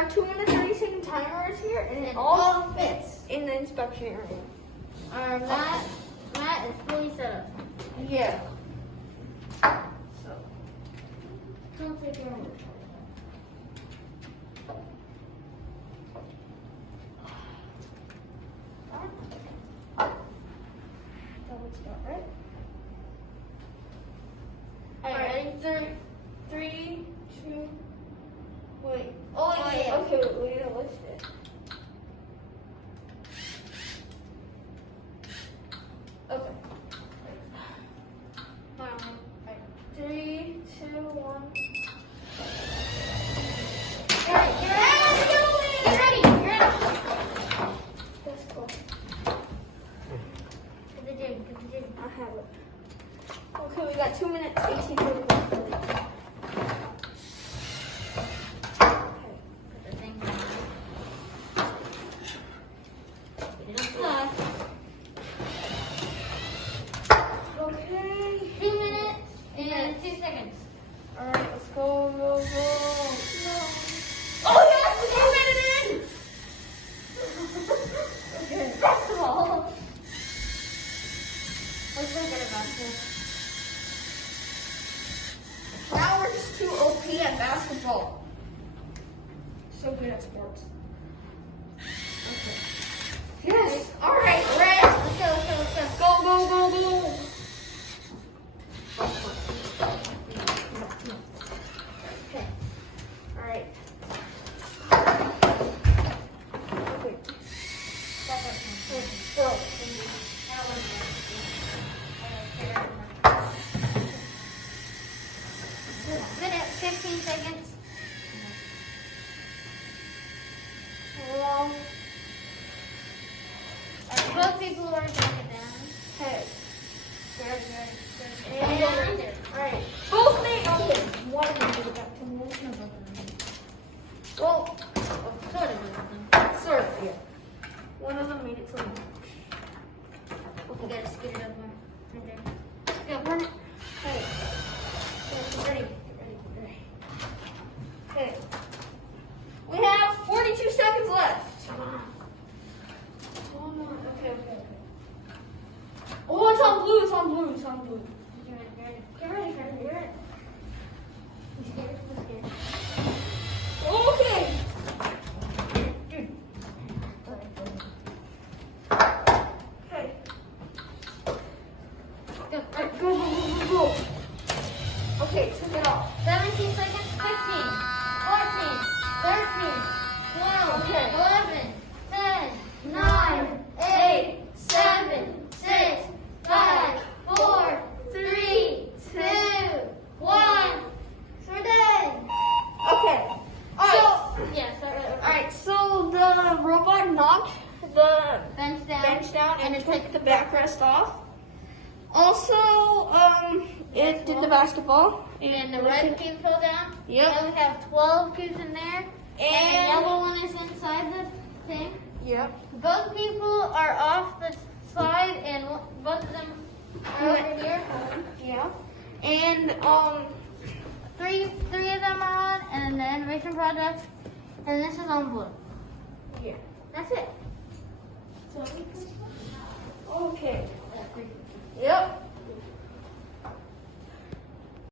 our 2 minute 30-second timer is here, and it all fits in the inspection area. Our mat is fully set up. Yeah. So. Don't take your hand. Right? Alright, Three, two, wait. Oh, yeah. Okay, we need to lift it. Okay. Alright. 3, 2, 1. Get ready. That's cool. Get the gym. I have it. Okay, we got 2 minutes, 18 seconds. Put the thing down. Get it up flat. Okay. 2 minutes and 2 seconds. Alright, let's go. No. Oh yes, we made it in! Okay. Basketball. Let's go get a basketball. Now we're just too OP at basketball. So good at sports. Okay. Yes. Alright, red. Let's go. Go. Okay. Alright. Okay. Go. Minute, 15 seconds. Long. Both people are going to get down. Head. And Alright. Both made okay. One of them made it back to me. Well, sort of. sort of, yeah. One of them made it to me. You gotta scoot it up one. Right there. Yeah, run it. Hey. Ready. Okay. We have 42 seconds left. Oh, no. Okay. Oh, it's on blue. Get ready. Okay. Dude. Okay. Go. Okay, took it off. 17 seconds, 15, 14, 13, 12, Okay. 11, 10, 9, 8, 7, 6, 5, 4, 3, 2, 1. We're done. Okay. Yes, Alright, so the robot knocked the bench bench down and it took the backrest off. Also, it did the basketball. And the red cube fell down. Yep. And we have 12 cubes in there. And the yellow one is inside the thing. Yep. Both people are off the side, and both of them are over here. Yeah. And Three of them are on, and then the animation project, and this is on blue. yeah. That's it.